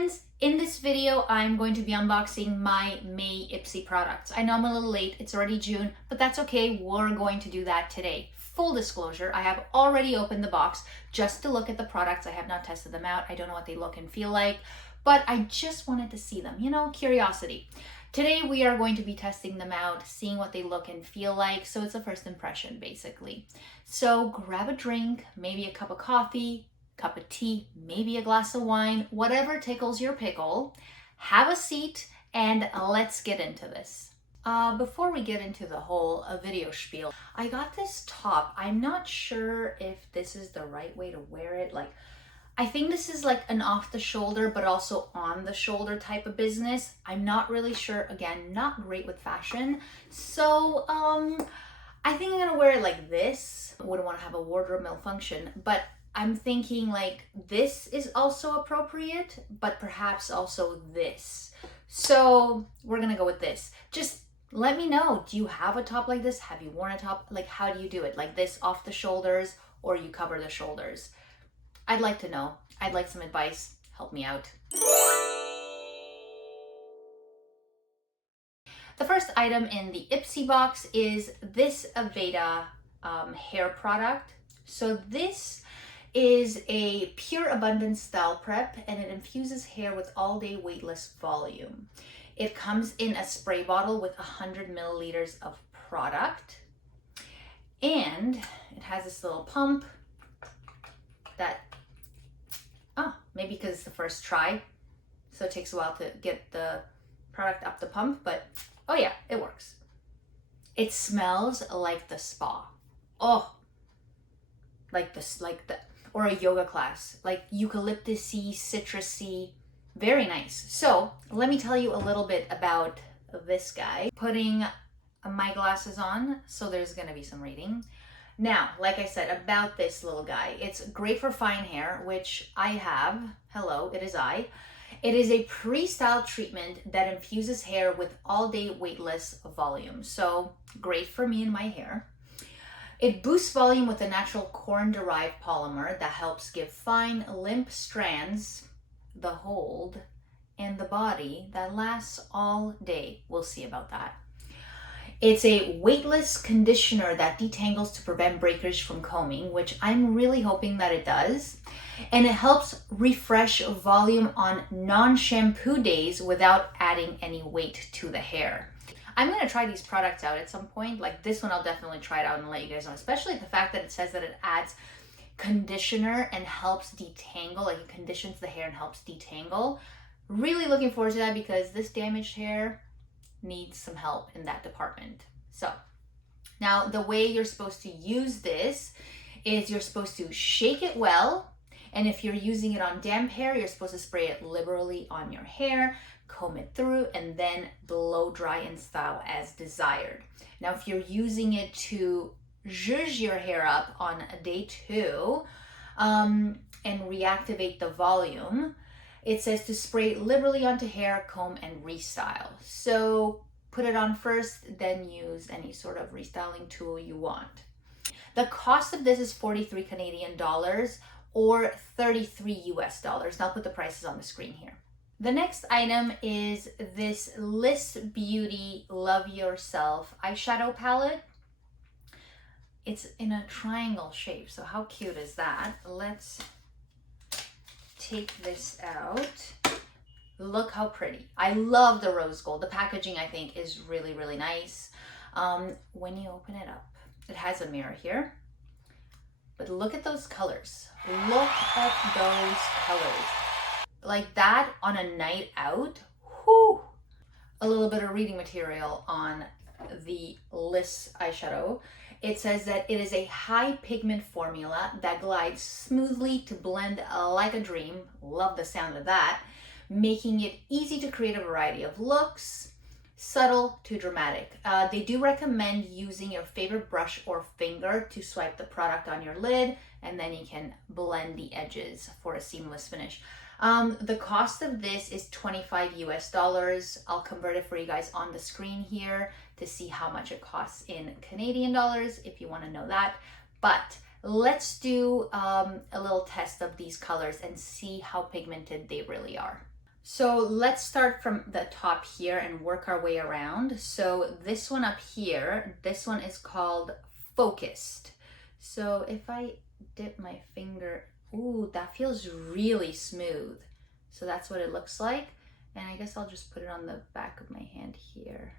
friends, in this video I'm going to be unboxing my May Ipsy products. I know I'm a little late, it's already June, but that's okay, we're going to do that today. Full disclosure, I have already opened the box just to look at the products. I have not tested them out, I don't know what they look and feel like, but I just wanted to see them, curiosity. Today we are going to be testing them out, seeing what they look and feel like, so it's a first impression basically. So grab a drink, maybe a cup of coffee, cup of tea, maybe a glass of wine, whatever tickles your pickle. Have a seat and let's get into this. Before we get into the whole video spiel, I got this top. I'm not sure if this is the right way to wear it. I think this is like an off the shoulder but also on the shoulder type of business. I'm not really sure. Again, not great with fashion. So I think I'm gonna wear it like this. I wouldn't want to have a wardrobe malfunction, but I'm thinking like this is also appropriate, but perhaps also this. So we're gonna go with this. Just let me know, do you have a top like this? Have you worn a top? Like, how do you do it? Like this off the shoulders, or you cover the shoulders? I'd like to know. I'd like some advice. Help me out. The first item in the Ipsy box is this Aveda hair product. So this is a pure abundance style prep, and it infuses hair with all-day weightless volume. It comes in a spray bottle with 100 milliliters of product, and it has this little pump that, maybe because it's the first try, so it takes a while to get the product up the pump, but oh yeah, it works. It smells like the spa. Oh, or a yoga class, like eucalyptus-y, citrusy, very nice. So let me tell you a little bit about this guy. Putting my glasses on, so there's gonna be some reading. Now, like I said about this little guy, it's great for fine hair, which I have. Hello, it is I. It is a pre-styled treatment that infuses hair with all-day weightless volume. So great for me and my hair. It boosts volume with a natural corn-derived polymer that helps give fine, limp strands the hold and the body that lasts all day. We'll see about that. It's a weightless conditioner that detangles to prevent breakage from combing, which I'm really hoping that it does. And it helps refresh volume on non-shampoo days without adding any weight to the hair. I'm going to try these products out at some point. Like this one, I'll definitely try it out and let you guys know, especially the fact that it says that it adds conditioner and helps detangle, like it conditions the hair and helps detangle. Really looking forward to that because this damaged hair needs some help in that department. So now the way you're supposed to use this is you're supposed to shake it well. And if you're using it on damp hair, you're supposed to spray it liberally on your hair, comb it through, and then blow dry in style as desired. Now, if you're using it to zhuzh your hair up on day 2 and reactivate the volume, it says to spray liberally onto hair, comb, and restyle. So put it on first, then use any sort of restyling tool you want. The cost of this is 43 Canadian dollars or 33 US dollars. And I'll put the prices on the screen here. The next item is this Liss Beauty Love Yourself eyeshadow palette. It's in a triangle shape, so how cute is that? Let's take this out. Look how pretty. I love the rose gold. The packaging, I think, is really, really nice. When you open it up, it has a mirror here. But look at those colors. Look at those colors. Like that on a night out, whoo! A little bit of reading material on the Liss eyeshadow. It says that it is a high pigment formula that glides smoothly to blend like a dream. Love the sound of that. Making it easy to create a variety of looks, subtle to dramatic. They do recommend using your favorite brush or finger to swipe the product on your lid, and then you can blend the edges for a seamless finish. The cost of this is 25 US dollars. I'll convert it for you guys on the screen here to see how much it costs in Canadian dollars if you want to know that. But let's do a little test of these colors and see how pigmented they really are. So let's start from the top here and work our way around. So this one up here, this one is called Focused. So if I dip my finger, ooh, that feels really smooth. So that's what it looks like. And I guess I'll just put it on the back of my hand here.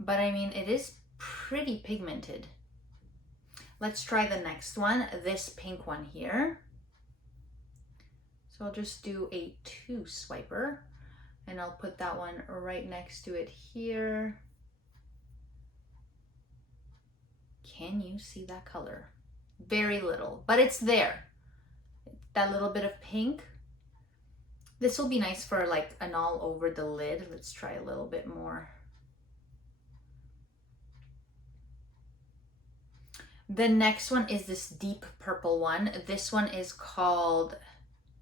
But I mean, it is pretty pigmented. Let's try the next one, this pink one here. So I'll just do a 2 swiper and I'll put that one right next to it here. Can you see that color? Very little, but it's there. That little bit of pink. This will be nice for like an all over the lid. Let's try a little bit more. The next one is this deep purple one. This one is called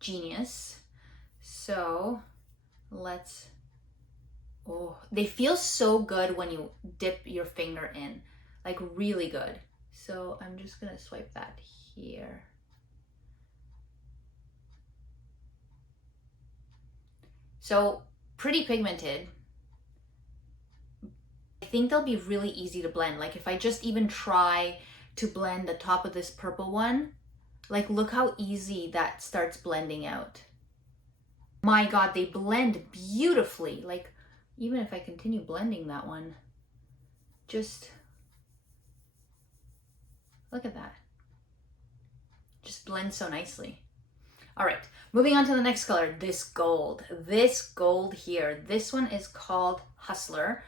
Genius. So let's, oh, they feel so good when you dip your finger in, like really good. So I'm just gonna swipe that here. So pretty pigmented. I think they'll be really easy to blend. Like if I just even try to blend the top of this purple one, like look how easy that starts blending out. My God, they blend beautifully. Like even if I continue blending that one, just look at that. Just blends so nicely. All right, moving on to the next color, this gold. This gold here, this one is called Hustler.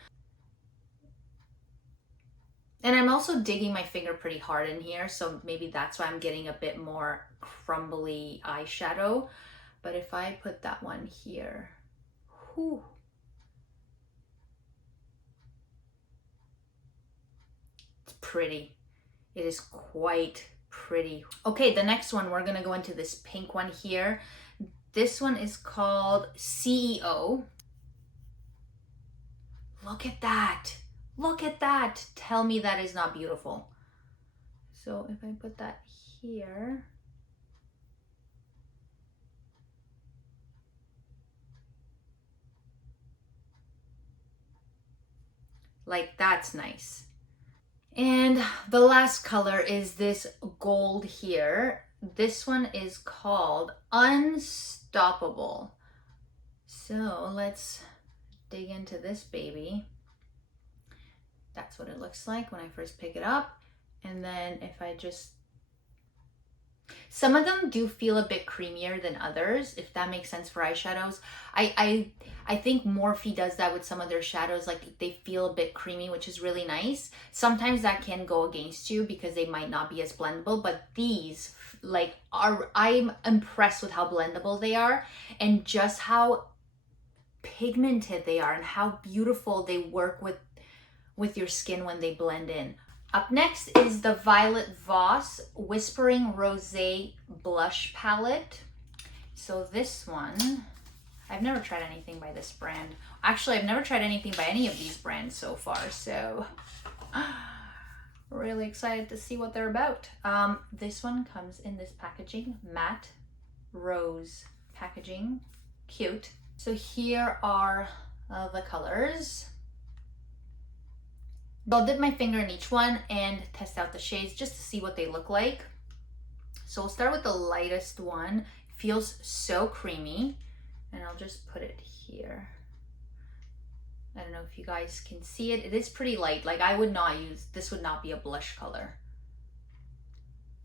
And I'm also digging my finger pretty hard in here, so maybe that's why I'm getting a bit more crumbly eyeshadow. But if I put that one here, whew. It's pretty. It is quite pretty. Okay, the next one, we're gonna go into this pink one here. This one is called CEO. Look at that. Look at that. Tell me that is not beautiful. So if I put that here, like that's nice. And the last color is this gold here. This one is called Unstoppable. So let's dig into this baby. That's what it looks like when I first pick it up. And then if I just, some of them do feel a bit creamier than others, if that makes sense for eyeshadows. I think Morphe does that with some of their shadows, like they feel a bit creamy, which is really nice. Sometimes that can go against you because they might not be as blendable, but these like I'm impressed with how blendable they are and just how pigmented they are and how beautiful they work with your skin when they blend in. Up next is the Violet Voss Whispering Rosé Blush Palette. So this one, I've never tried anything by this brand. Actually, I've never tried anything by any of these brands so far, so really excited to see what they're about. This one comes in this packaging, matte rose packaging, cute. So here are the colors. I'll dip my finger in each one and test out the shades just to see what they look like. So we'll start with the lightest one. It feels so creamy, and I'll just put it here. I don't know if you guys can see it. It is pretty light. Like I would not use, this would not be a blush color.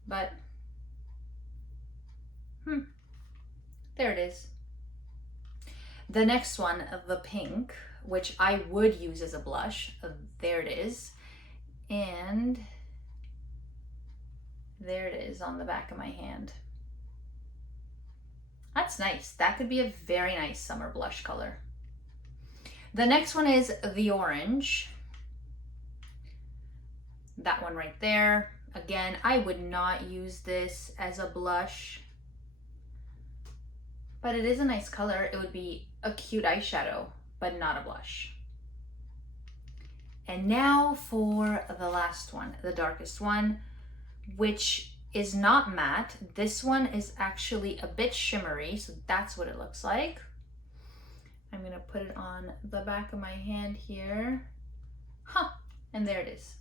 But, there it is. The next one, the pink, which I would use as a blush. There it is. And there it is on the back of my hand. That's nice. That could be a very nice summer blush color. The next one is the orange. That one right there. Again, I would not use this as a blush, but it is a nice color. It would be a cute eyeshadow, but not a blush. And now for the last one, the darkest one, which is not matte. This one is actually a bit shimmery, so that's what it looks like. I'm gonna put it on the back of my hand here. Huh, and there it is.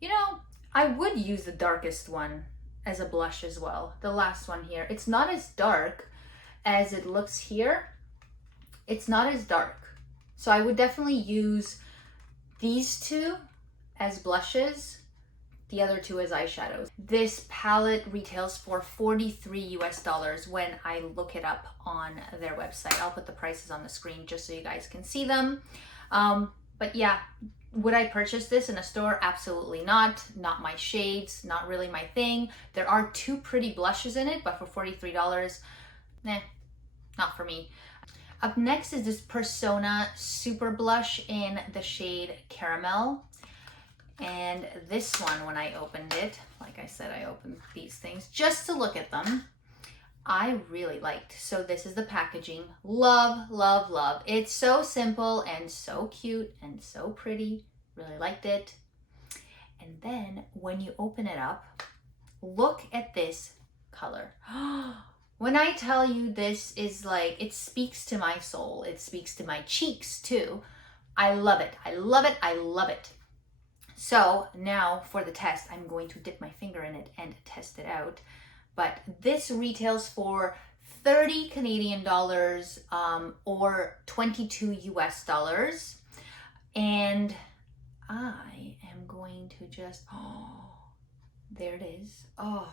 You know, I would use the darkest one as a blush as well. The last one here. It's not as dark as it looks here. It's not as dark. So I would definitely use these two as blushes, the other two as eyeshadows. This palette retails for $43 when I look it up on their website. I'll put the prices on the screen just so you guys can see them. But yeah, would I purchase this in a store? Absolutely not. Not my shades, not really my thing. There are two pretty blushes in it, but for $43, nah, not for me. Up next is this Persona SuperBlush in the shade Caramel. And this one, when I opened it, like I said, I opened these things just to look at them. I really liked. So this is the packaging. Love, love, love. It's so simple and so cute and so pretty. Really liked it. And then when you open it up, look at this color. When I tell you this is like, it speaks to my soul. It speaks to my cheeks too. I love it. I love it. I love it. So now for the test, I'm going to dip my finger in it and test it out. But this retails for 30 Canadian dollars or 22 US dollars. And I am going to just, oh, there it is. Oh,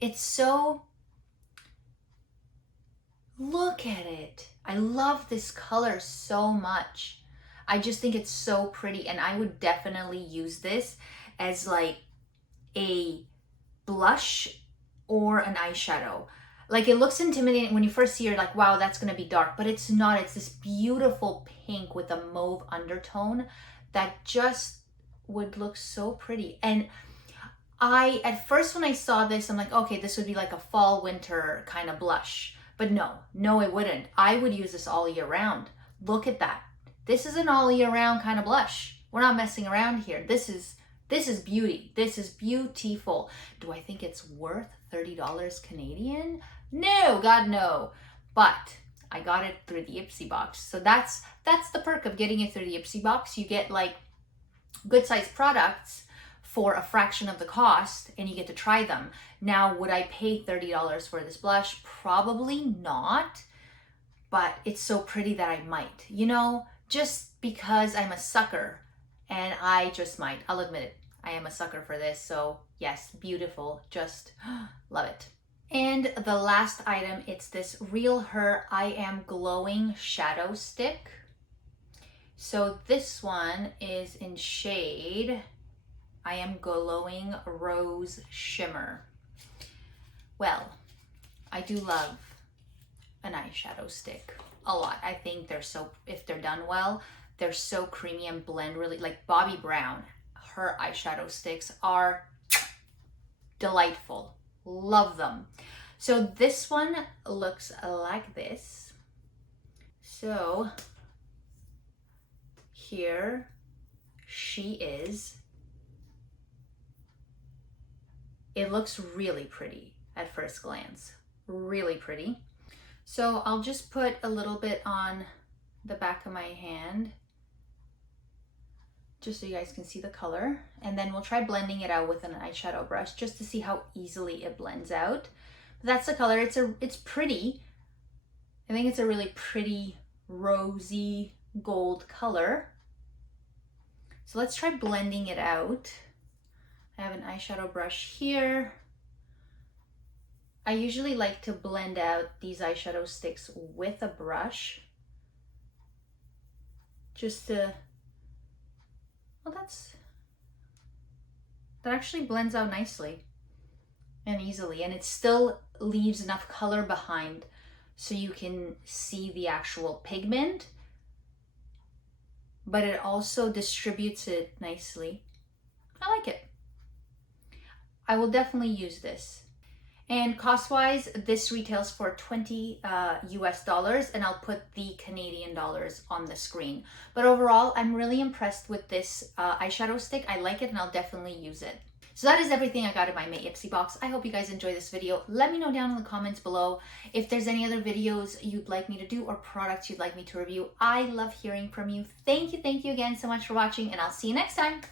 it's so, look at it. I love this color so much. I just think it's so pretty, and I would definitely use this as like a blush or an eyeshadow. Like, it looks intimidating when you first see it, like, wow, that's gonna be dark, but it's not. It's this beautiful pink with a mauve undertone that just would look so pretty. And at first when I saw this, I'm like, okay, this would be like a fall winter kind of blush, but no, it wouldn't. I would use this all year round. Look at that. This is an all year round kind of blush. We're not messing around here. This is beauty. This is beautiful. Do I think it's worth $30 Canadian? No, God, no. But I got it through the Ipsy box. So that's the perk of getting it through the Ipsy box. You get like good sized products for a fraction of the cost, and you get to try them. Now, would I pay $30 for this blush? Probably not, but it's so pretty that I might, you know, just because I'm a sucker, and I just might. I'll admit it. I am a sucker for this. So yes, beautiful. Just love it. And the last item, it's this Realher I Am Glowing Shadow Stick. So this one is in shade I Am Glowing Rose Shimmer. Well, I do love an eyeshadow stick a lot. I think they're so, if they're done well, they're so creamy and blend really, like Bobbi Brown. Her eyeshadow sticks are delightful. Love them. So this one looks like this. So here she is. It looks really pretty at first glance. Really pretty. So I'll just put a little bit on the back of my hand, just so you guys can see the color. And then we'll try blending it out with an eyeshadow brush just to see how easily it blends out. But that's the color. It's pretty. I think it's a really pretty rosy gold color. So let's try blending it out. I have an eyeshadow brush here. I usually like to blend out these eyeshadow sticks with a brush, just to, well, that actually blends out nicely and easily, and it still leaves enough color behind so you can see the actual pigment, but it also distributes it nicely. I like it. I will definitely use this. And cost-wise, this retails for 20 US dollars, and I'll put the Canadian dollars on the screen. But overall, I'm really impressed with this eyeshadow stick. I like it and I'll definitely use it. So that is everything I got in my May Ipsy box. I hope you guys enjoy this video. Let me know down in the comments below if there's any other videos you'd like me to do or products you'd like me to review. I love hearing from you. Thank you again so much for watching, and I'll see you next time.